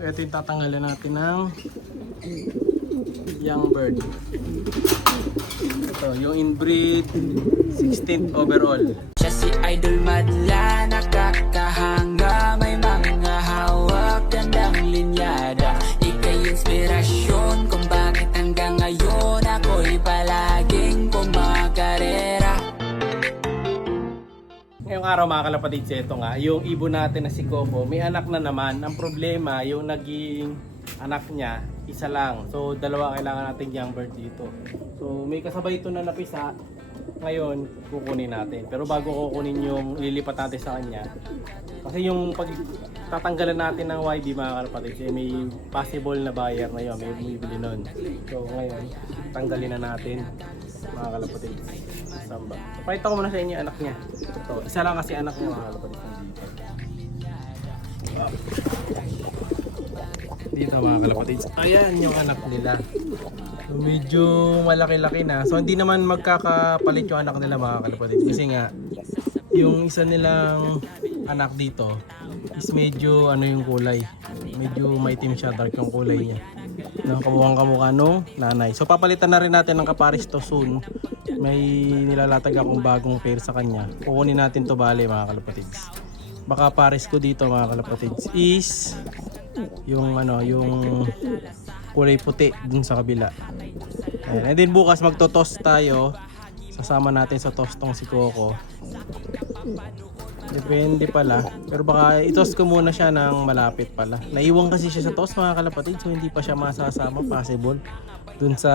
Ito yung tatanggalin natin ng young bird. Ito, yung inbreed 16th overall. Siya si Idol Madla, nakakahanga, may mga hawak, gandang linyada. Ika'y inspirasyon kung bakit hanggang ngayon ako'y palaging kumakarera. Ngayong araw mga kalapatid, ito nga, yung ibon natin na si Coco, may anak na naman. Ang problema, yung naging anak niya, isa lang. So, dalawa kailangan natin young bird dito. So, may kasabay ito na napisa. Ngayon, kukunin natin. Pero bago kukunin yung lilipat natin sa kanya, kasi yung pag tatanggalan natin ng YB mga kalapatid, may possible na buyer na yun, may bumibili nun. So, ngayon, tanggalin na natin mga kalapatid. Samba. So, pakita ko muna sa inyo yung anak niya. So, isa lang kasi anak niya mga kalapatid. Dito mga kalapatid. Ayan yung anak nila. So, medyo malaki-laki na. So hindi naman magkakapalit yung anak nila mga kalapatid. Kasi nga yung isa nilang anak dito is medyo ano yung kulay. Medyo maitim siya, dark yung kulay niya. Nakamukhang kamukha nung nanay. So papalitan na rin natin ng kapares to soon. May nilalatag akong bagong pair sa kanya. Kukunin natin to bale mga kalapatids. Baka pares ko dito mga kalapatids is yung ano, yung kulay puti dun sa kabila. Ayan. And then bukas magto-toast tayo. Sasama natin sa toast tong si Coco. Depende pala. Pero baka i-toast ko muna siya ng malapit pala. Naiwan kasi siya sa toast mga kalapatid. So hindi pa siya masasama. Possible. Dun sa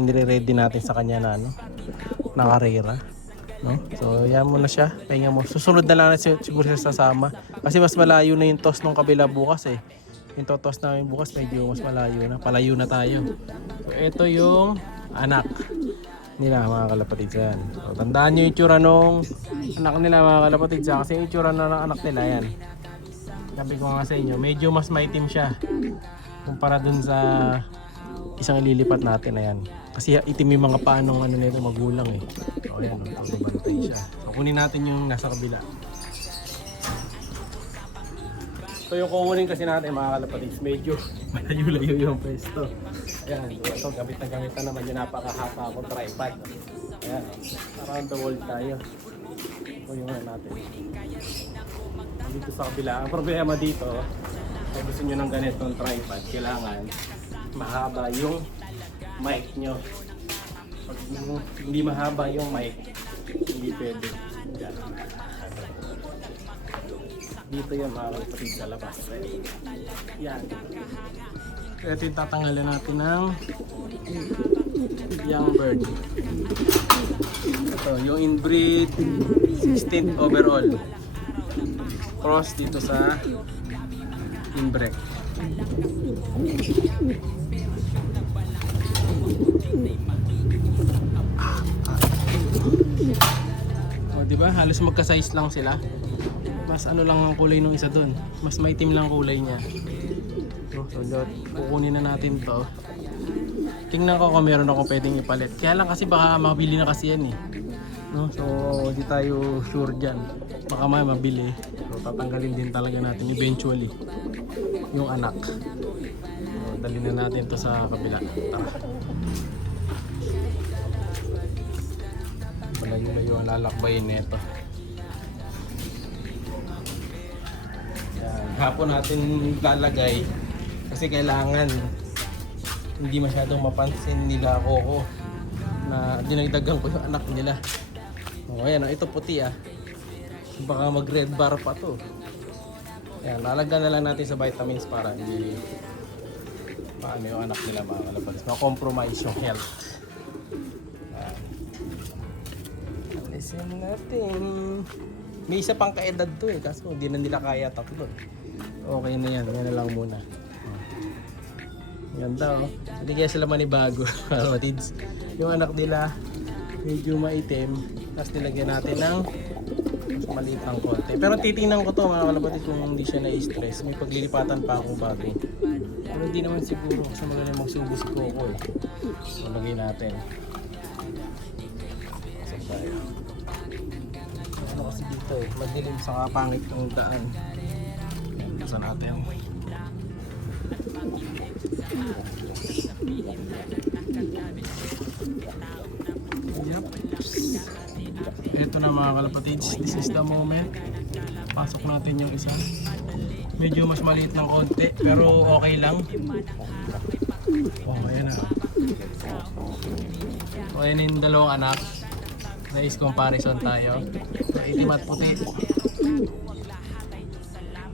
nire-ready natin sa kanya na ano, na karera. No? So yan muna siya. Pahinga mo. Susunod na lang na siguro siya sasama. Kasi mas malayo na yung toast ng kabila bukas eh. Yung totos namin bukas medyo mas malayo na. Palayo na tayo. So ito yung anak nila mga kalapatid. Yan. So, tandaan nyo yung itsura nung anak nila mga kalapatid. Kasi yung itsura na ng anak nila yan. Sabi ko nga sa inyo, medyo mas maitim siya kumpara dun sa isang ililipat natin na yan. Kasi itim yung mga paanong ano nito magulang eh. So ayan, bantay siya. So kunin natin yung nasa kabila. So yung kukunin kasi natin mga kalapatids, medyo malayo-layo yung pwesto. Ayan, so ito gamit na naman yung napakahapa akong tripod. Ayan, around the world tayo. So yung ano natin. Dito sa kabila, ang problema dito, kung gusto nyo ng ganitong tripod, kailangan mahaba yung mic nyo. Pag hindi mahaba yung mic, hindi pwede. Ayan. Dito yan mga kalapatid sa labas. Yan. Ito yung tatanggalin natin ng young bird. Ito yung inbreed 16th overall. Cross dito sa inbreak. O diba? Halos magka-size lang sila. Mas ano lang ang kulay nung isa doon. Mas maitim lang kulay niya. So kukunin na natin to. Tingnan ko kung meron ako pwedeng ipalit. Kaya lang kasi baka mabili na kasi yan eh. No? So hindi tayo sure dyan. Baka may mabili. So tatanggalin din talaga natin eventually yung anak. So dali na natin to sa kabila. Tara. Malayo-layo ang lalakbayin nito. Hapon natin lalagay kasi kailangan hindi masyadong mapansin nila Coco na dinagdagan ko yung anak nila. O ayan, ito puti ah. Baka mag red bar pa to. Ayan, lalagyan na lang natin sa vitamins para hindi paano yung anak nila mga kalapatid. Ma-compromise yung health. Ayan. Alisin natin. May isa pang kaedad to eh, kaso hindi na nila kaya tatlo. Okay na yan, yan na lang muna. Ganda oh. Hindi kaya sila manibago, kalapatids. Yung anak nila, medyo maitim. Tapos nilagyan natin ng mas maliit ng konti. Pero titingnan ko to mga kalapatids kung hindi siya na-stress. May paglilipatan pa ako bago. Pero hindi naman siguro kasi magaling magsubo si Coco eh. Malagay natin. Kasi tayo. Ano kasi dito eh, madilim sa kapangit ng daan. Buksan natin. Yep. Ito na mga kalapatids, this is the moment. Pasok natin yung isa. Medyo mas maliit ng konti, pero okay lang. Oh, ayan na. So, ayan yung dalawang anak. Nice comparison tayo. Itim at puti.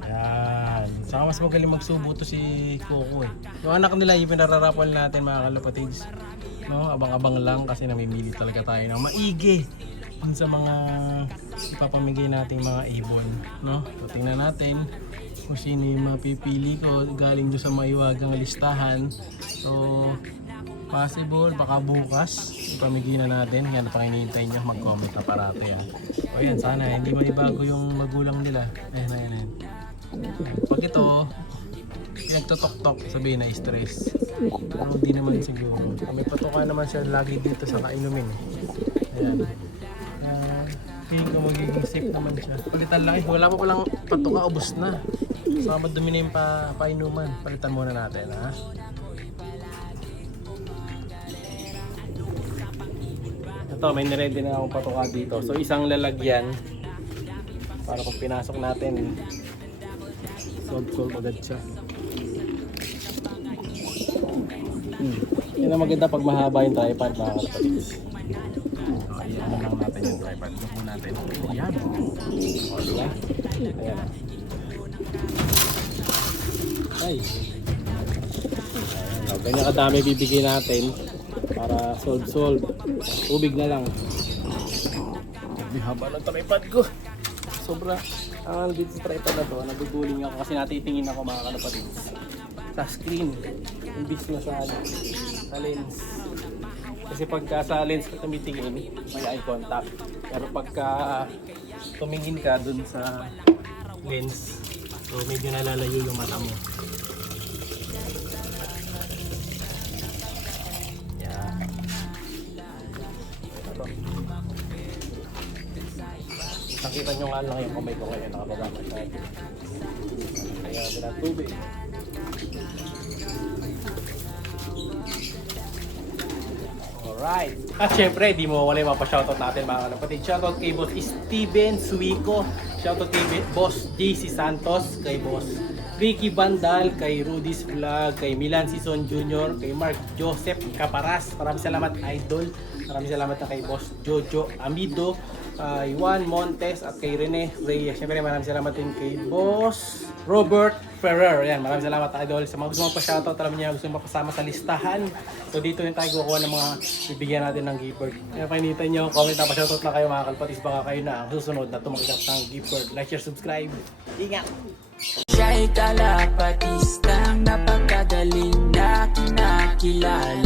Ayan. Saka mas magaling magsubo to si Coco eh. Yung anak nila, yung pinararapol natin mga kalapatids. No, abang-abang lang kasi namimili talaga tayo ng maigi dun sa mga ipapamigay nating mga ibon, no? So tingnan natin kung sino yung mapipili ko galing doon sa maiwagang listahan. So possible baka bukas ipamigay na natin. Yan pang hinihintay nyo, mag-comment na parate yan. So ayan, sana hindi maibago yung magulang nila. Ayan, ayan, ayan. Pag ito pinagtutok-tok, sabihin na stress. Pero hindi naman siguro. May patuka naman siya lagi dito sa kainumin. Ayan. Feeling ko magiging safe naman siya. Palitan lang. Wala pa palang patuka, ubos na. Saka madumi na yung painuman. Palitan muna natin, ha? Ito, may niready na akong patuka dito. So isang lalagyan para kung pinasok natin, solve agad siya. Yan ang maganda pag mahaba yung tripod mga kapatid. So, ayan na lang natin yung tripod. Lupo natin. Ayan. O, diba? Ayan. Ay. Ayan. Ganyan kadami bibigay natin para solve. Tubig na lang. May haba ng tripod ko. Sobra. Ang dito sa tripod na to, naguguling ako kasi natitingin ako mga kalapatid sa screen imbis na sa lens. Kasi pagka sa lens ka tumitingin, may eye contact. Pero pagka tumingin ka dun sa lens, so medyo nalalayo yung mata mo. Yan. Ito. Nakita nyo nga lang yung kamay ko ngayon, nakababa ko siya. Kaya natin ang tubig. Alright. At syempre, di mo wala yung mapashoutout natin mga kalapatid. Shoutout kay Boss Steven Suico. Shoutout kay Boss JC Santos. Kay Boss Ricky Bandal. Kay Rudy's Vlog. Kay Milan Sison Jr. Kay Mark Joseph Caparas. Maraming salamat idol. Maraming salamat na kay Boss Jojo Amido. Kay Juan Montes at kay Rene Reyes. Siyempre maraming salamat din kay Boss Robert Ferrer. Yan, maraming salamat idol. Sa mga gusto mong pa-shoutout, alam niya gusto mong mapasama sa listahan. So dito yung tayo kukuha ng mga bibigyan natin ng gift card. Kaya painitan nyo, comment na pa-shoutout na kayo mga kalpatis. Baka kayo na ang susunod na tumakitap ng gift card. Like, share, subscribe. Ingat! Siya'y kalapatistang napakagaling na kinakilala.